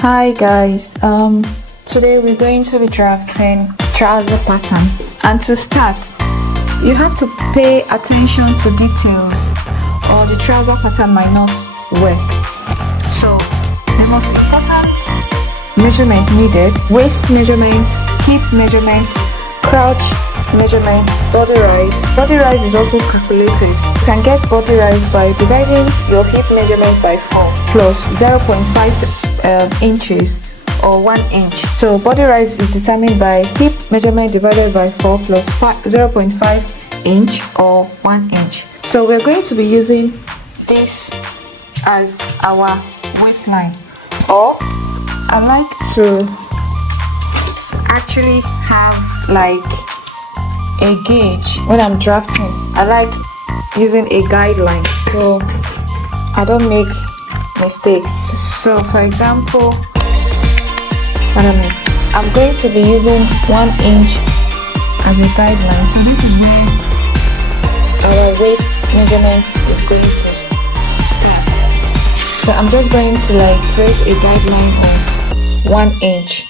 Hi guys, today we're going to be drafting trouser pattern, and to start you have to pay attention to details or the trouser pattern might not work. So the most important measurement needed: waist measurement, hip measurement, crouch measurement, body rise. Body rise is also calculated. You can get body rise by dividing your hip measurement by 4 plus 0.5 inches or 1 inch. So body rise is determined by hip measurement divided by 4 plus 0.5 inch or 1 inch. So we're going to be using this as our waistline, or I like to actually have like a gauge when I'm drafting. I like using a guideline so I don't make mistakes. So for example, I'm going to be using 1 inch as a guideline. So this is where our waist measurement is going to start. So I'm just going to like create a guideline of 1 inch.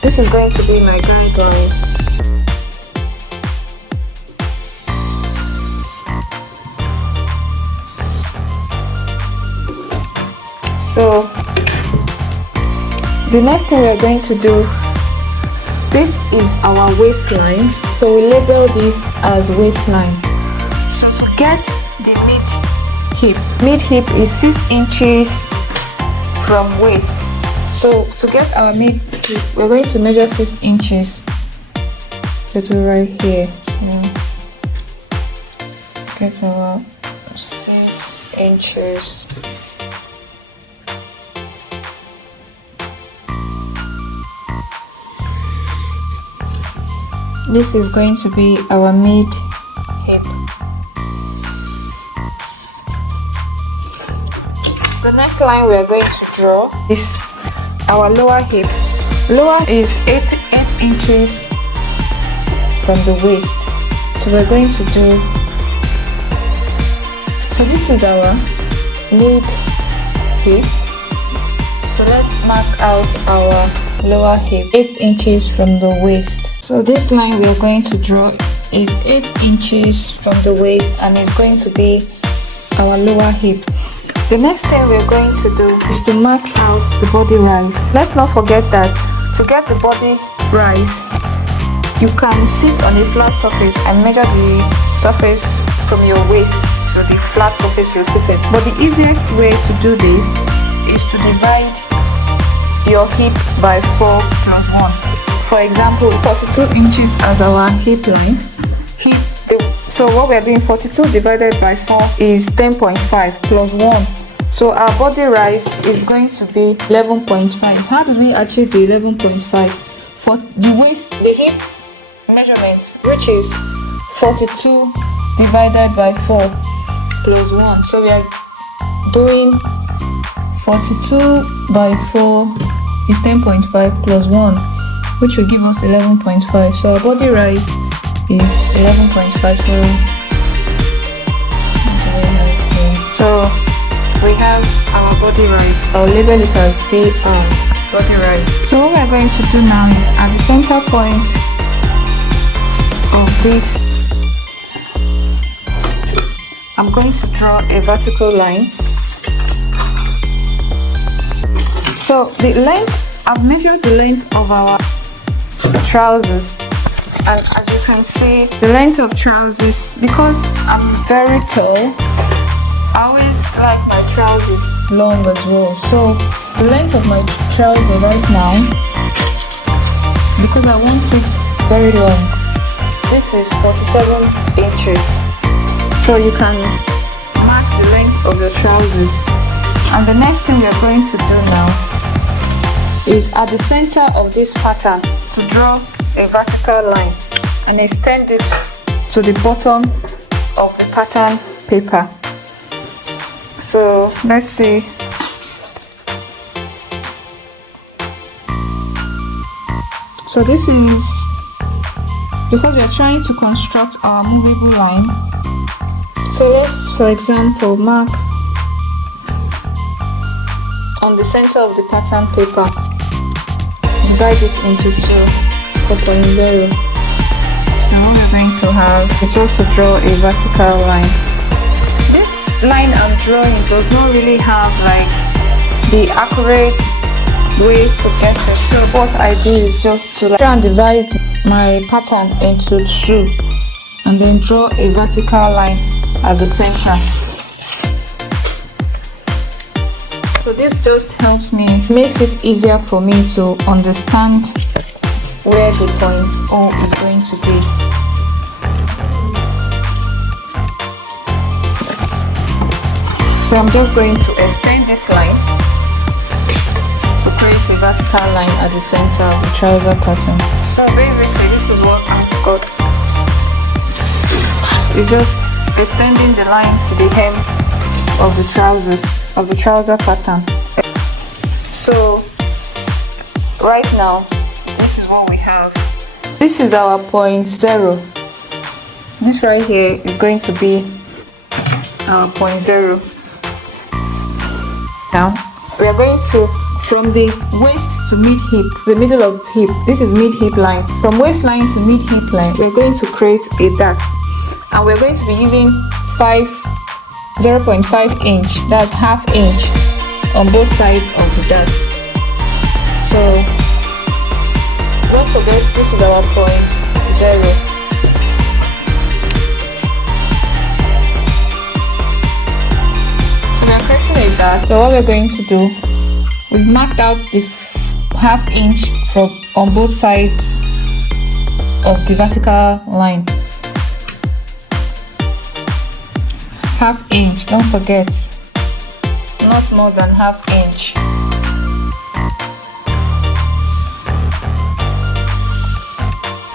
This is going to be my guideline. So the next thing we're going to do, this is our waistline, so we label this as waistline. So to get the mid hip is 6 inches from waist. So to get our mid hip, we're going to measure 6 inches. So to right here, so get our 6 inches. This is going to be our mid hip. The next line we are going to draw is our lower hip. Lower is 8 inches from the waist. So we're going to do, so this is our mid hip. So let's mark out our lower hip, 8 inches from the waist. So this line we are going to draw is 8 inches from the waist and it's going to be our lower hip. The next thing we're going to do is to mark out the body rise. Let's not forget that to get the body rise, you can sit on a flat surface and measure the surface from your waist to the flat surface you're sitting. But the easiest way to do this is to divide your hip by 4 plus 1. For example, 42 inches as our hip line. So what we are doing, 42 divided by 4 is 10.5 plus 1. So our body rise is going to be 11.5. How did we achieve the 11.5? For the waist, the hip measurement, which is 42 divided by 4 plus 1. So we are doing 42 by 4 is 10.5 plus 1, which will give us 11.5. So our body rise is 11.5. So we have our body rise. I'll label it as body rise. So what we're going to do now is at the center point of this, I'm going to draw a vertical line. So the length, I've measured the length of our trousers, and as you can see, the length of trousers, because I'm very tall, I always like my trousers long as well. So the length of my trouser right now, because I want it very long, this is 47 inches. So you can mark the length of your trousers. And the next thing we are going to do now is at the center of this pattern to draw a vertical line and extend it to the bottom of the pattern paper. So let's see. So this is because we are trying to construct our movable line. So let's, for example, mark on the center of the pattern paper. Divide it into 4.0. So what we're going to have is just to draw a vertical line. This line I'm drawing does not really have like the accurate way to get it. So what I do is just to try and divide my pattern into 2 and then draw a vertical line at the center. So this just helps me, makes it easier for me to understand where the point O is going to be. So I'm just going to extend this line to create a vertical line at the center of the trouser pattern. So basically this is what I've got. It's just extending the line to the hem of the trouser pattern. So right now this is what we have. This is our point 0. This right here is going to be our point 0. Now we are going to, from the waist to mid hip, the middle of hip, this is mid hip line. From waistline to mid hip line, we're going to create a dart, and we're going to be using 0.5 inch, that's half inch on both sides of the dart. So don't forget, this is our point 0. So we are creating a dart. So what we're going to do, we've marked out the half inch on both sides of the vertical line. Half inch, don't forget, not more than half inch.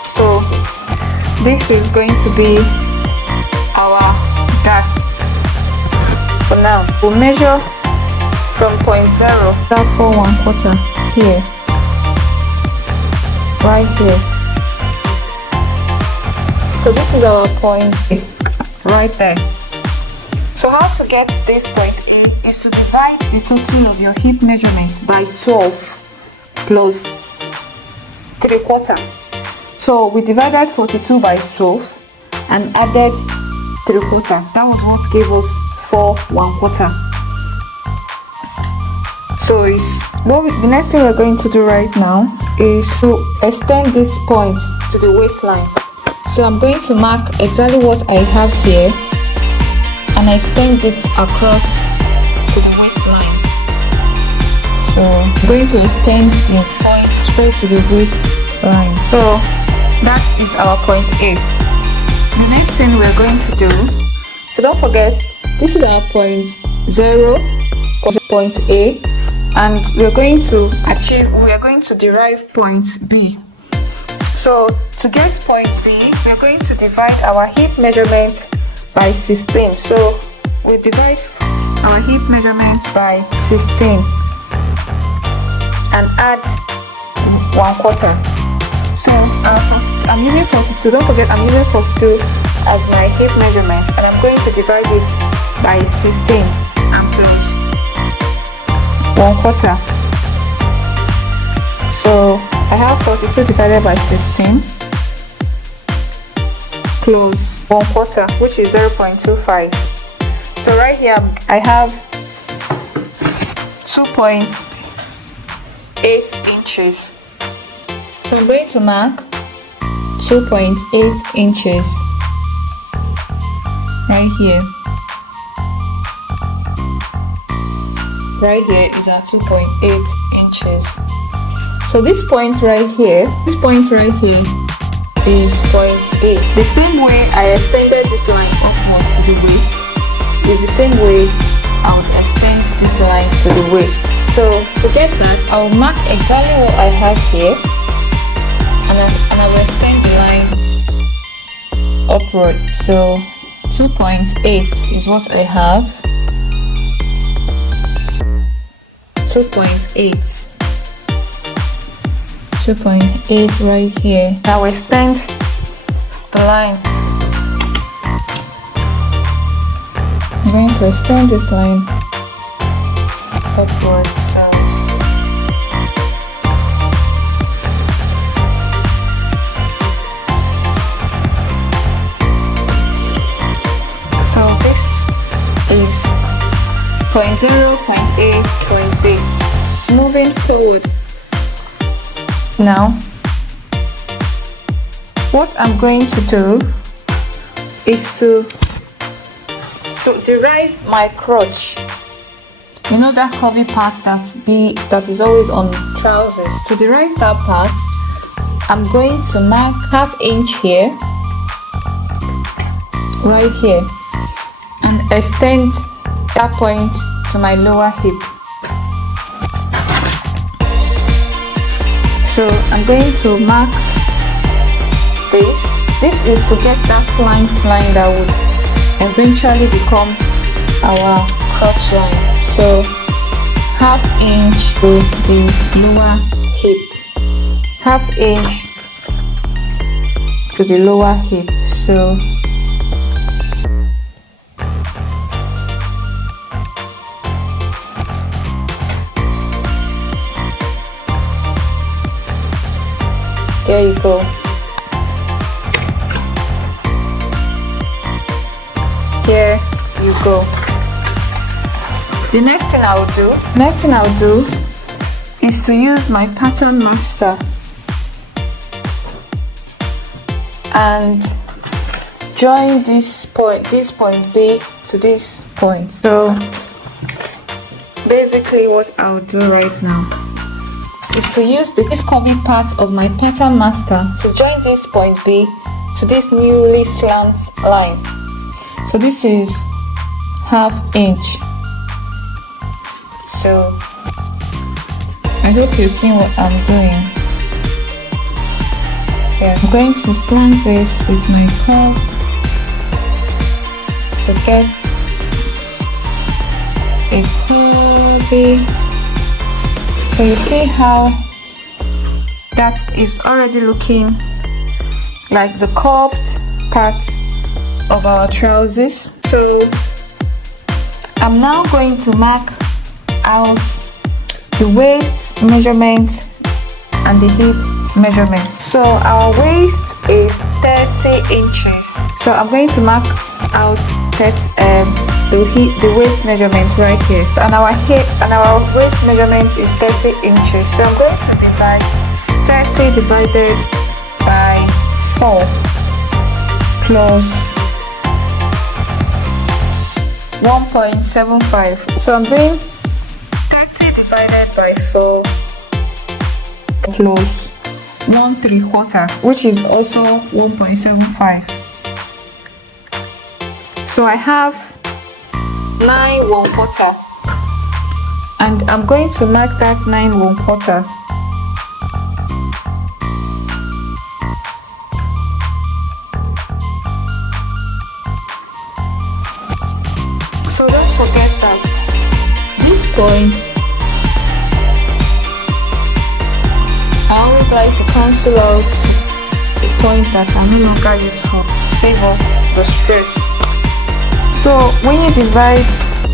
So this is going to be our dart. For now, we'll measure from point 0 down for 1/4 here, right here. So this is our point right there. So how to get this point A is to divide the total of your hip measurement by 12 plus 3/4. So we divided 42 by 12 and added 3/4. That was what gave us 4 1/4. So the next thing we're going to do right now is to extend this point to the waistline. So I'm going to mark exactly what I have here and I extend it across to the waistline. So I'm going to extend the point straight to the waistline. So that is our point A. The next thing we're going to do, so don't forget, this is our point 0, point A, and we are going to derive point B. So to get point B, we are going to divide our hip measurement by 16. So we divide our hip measurement by 16 and add 1/4. So I'm using 42. Don't forget, I'm using 42 as my hip measurement, and I'm going to divide it by 16 and plus 1/4. So I have 42 divided by 16 plus 1/4, which is 0.25. So right here I have 2.8 inches. So I'm going to mark 2.8 inches right here. Right here is our 2.8 inches. So this point right here is point A. The same way I extended this line upwards to the waist is the same way I would extend this line to the waist. So to get that, I will mark exactly what I have here, and I will extend the line upward. So 2.8 is what I have. 2.8 right here. Now extend the line. I'm going to extend this line upwards. So point 0, point A, point B. Moving forward. Now, what I'm going to do is to derive my crotch. You know that curvy part that is always on trousers. To derive that part, I'm going to mark ½ inch here, right here, and extend that point to my lower hip. So I'm going to mark this. This is to get that slant line that would eventually become our crotch line. So ½ inch to the lower hip, ½ inch to the lower hip. So there you go. Here you go. The next thing I'll do is to use my pattern master and join this point B to this point. So basically what I'll do right now is to use this curvy part of my pattern master to join this point B to this newly slant line. So this is ½ inch. So I hope you're seeing what I'm doing. Yes, I'm going to slant this with my curve to get a curvy. So you see how that is already looking like the curved part of our trousers. So I'm now going to mark out the waist measurement and the hip measurement. So our waist is 30 inches. So I'm going to mark out the waist measurement right here. And our hip and our waist measurement is 30 inches. So I'm going to divide 30 divided by 4 plus 1.75. So I'm doing 30 divided by 4 plus 1/3, which is also 1.75. So I have 9 1/4, and I'm going to mark that 9 1/4. So don't forget that these points, I always like to cancel out the points that are no longer useful, save us the stress. So when you divide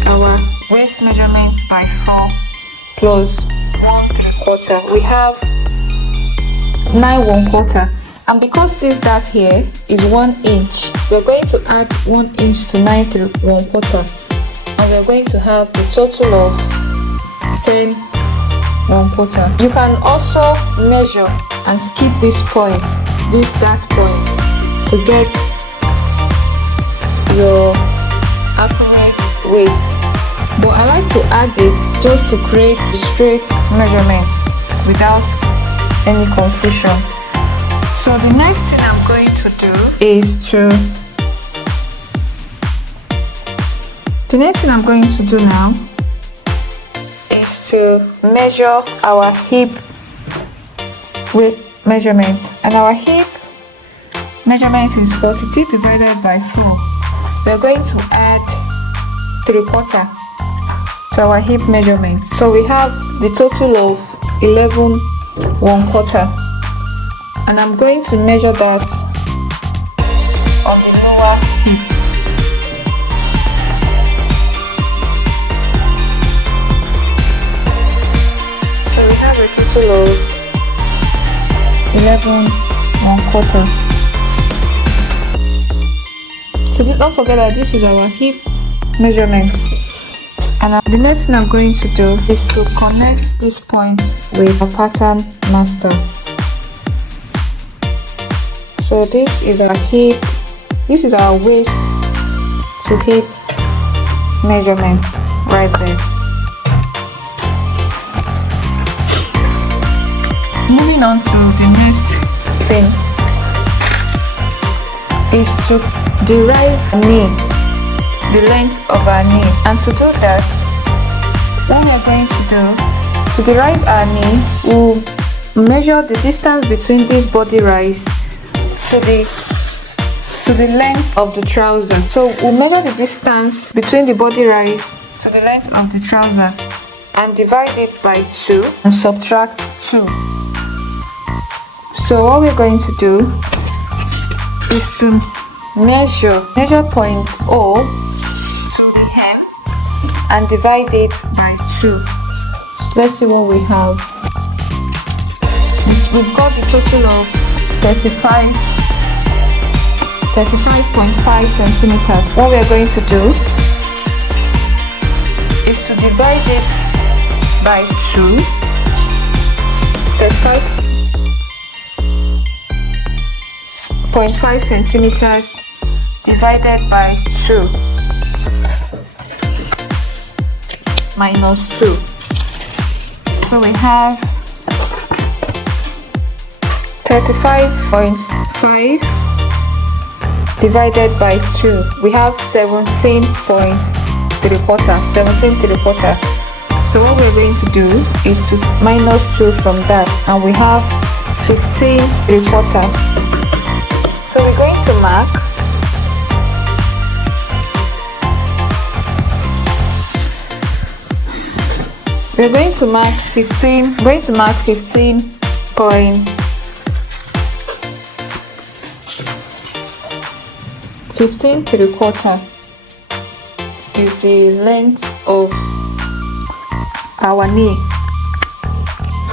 our waist measurement by 4 plus 1/3, we have 9 1/4. And because this dart here is 1 inch, we're going to add 1 inch to 9 1/4, and we're going to have a total of 10 1/4. You can also measure and skip these points, these dart points, to get your accurate waist. But I like to add it just to create a straight measurement without any confusion. So the next thing I'm going to do is now is to measure our hip width measurement, and our hip measurement is 42 divided by 4. We're going to add 3/4 to our hip measurement, so we have the total of 11 1/4, and I'm going to measure that on the lower hip. So we have a total of 11 1/4. So don't forget that this is our hip measurements. And the next thing I'm going to do is to connect this point with a pattern master. So this is our hip, this is our waist to hip measurements right there. Moving on to the next thing is to derive knee, the length of our knee. And to do that, what we are going to do, to derive our knee, we'll measure the distance between this body rise to the length of the trouser. So we'll measure the distance between the body rise to the length of the trouser and divide it by 2 and subtract 2. So what we're going to do is to measure point O to the hem and divide it by 2. So let's see what we have. We've got the total of 35.5 centimeters. What we are going to do is to divide it by 2. 35.5 centimeters divided by 2 minus 2. So we have 35.5 divided by 2. We have 17 3/4. So what we're going to do is to minus 2 from that, and we have 15 3/4. So we're going to mark We're going to mark 15. Going to mark 15 point 15 3/4 is the length of our knee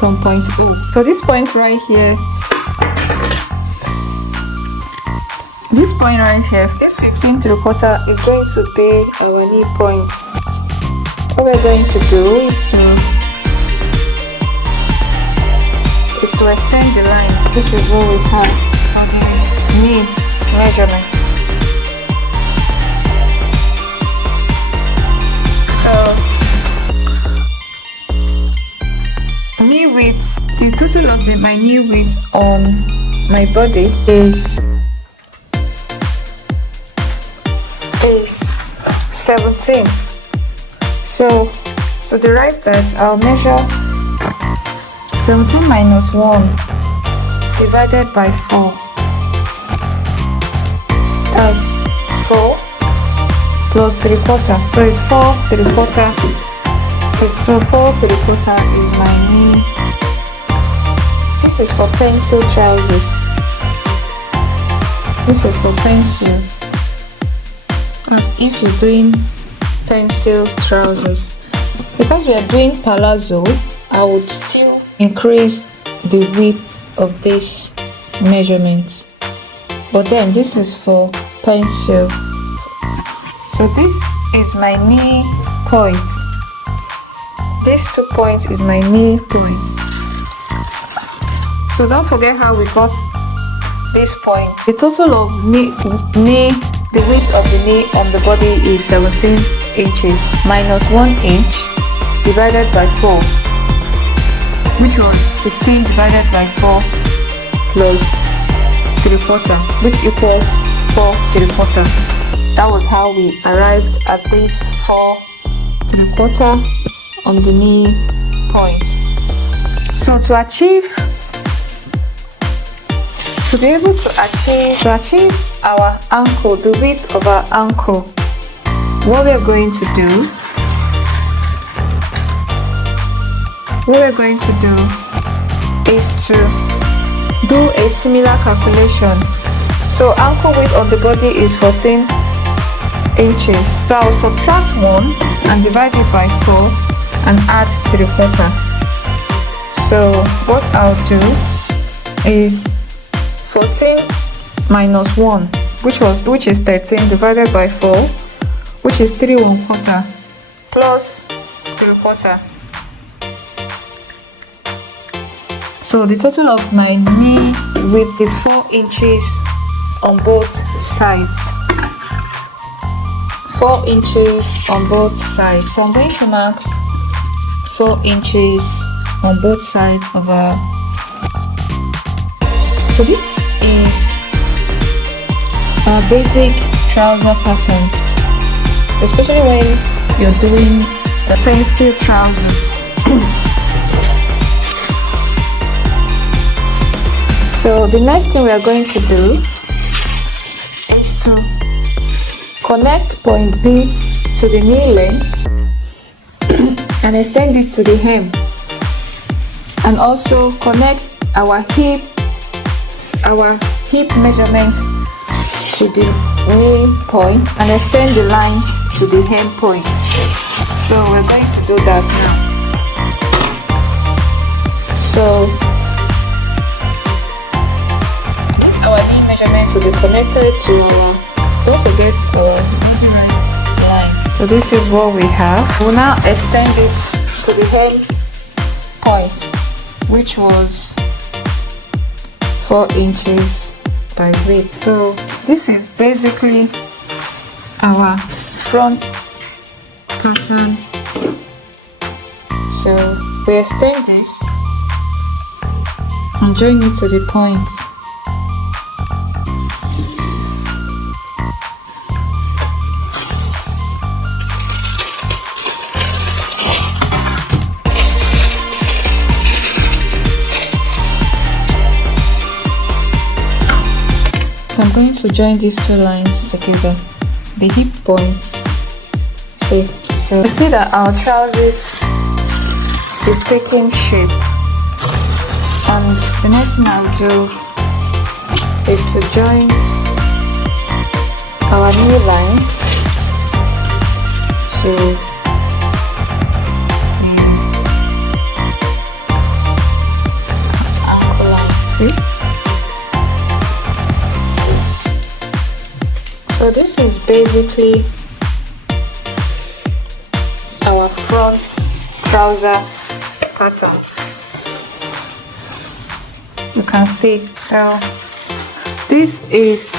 from point O. So this point right here, this 15 3/4 is going to be our knee point. What we're going to do is to extend the line. This is what we have for the knee measurement. So knee width, the total of my knee width on my body is 17. So to derive that, I'll measure 17 minus 1 divided by 4. That's 4 plus 3/4. So it's 4 3/4. So 4 3/4 is my knee. This is for pencil trousers. This is for pencil. As if you're doing pencil trousers. Because we are doing palazzo, I would still increase the width of this measurement. But then this is for pencil. So this is my knee point. These 2 points is my knee point. So don't forget how we got this point. The total of the width of the knee on the body is 17 inches minus 1 inch divided by 4, which was 16 divided by 4 plus 3/4, which equals 4 3/4. That was how we arrived at this 4 3/4 on the knee point. So to be able to achieve our ankle, the width of our ankle, what we're going to do is to do a similar calculation. So ankle width on the body is 14 inches. So I'll subtract 1 and divide it by 4 and add 3/4. So what I'll do is 14 minus 1, which is 13 divided by 4, which is 3 1/4, plus 3/4. So the total of my knee width is 4 inches on both sides. 4 inches on both sides. So I'm going to mark 4 inches on both sides of our. So this is our basic trouser pattern, especially when you're doing the pencil trousers. So the next thing we are going to do is to connect point B to the knee length and extend it to the hem, and also connect our hip measurement to the knee point and extend the line to the hem point. So we're going to do that now. So our knee measurements will be connected to our, don't forget our line. So this is what we have. We'll now extend it to the hem point, which was 4 inches by width. So this is basically our front pattern. So we extend this and join it to the point. I'm going to join these two lines together, the hip point. So you see that our trousers is taking shape, and the next thing I'll do is to join our new line to the ankle line. See? So this is basically our front trouser pattern. You can see. So this is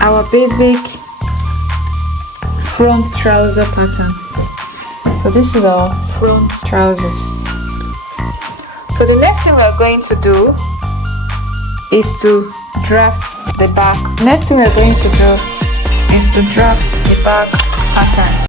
our basic front trouser pattern. So this is our front trousers. So the next thing we are going to do is to draft the back. Next thing we're going to do is to draft the back pattern.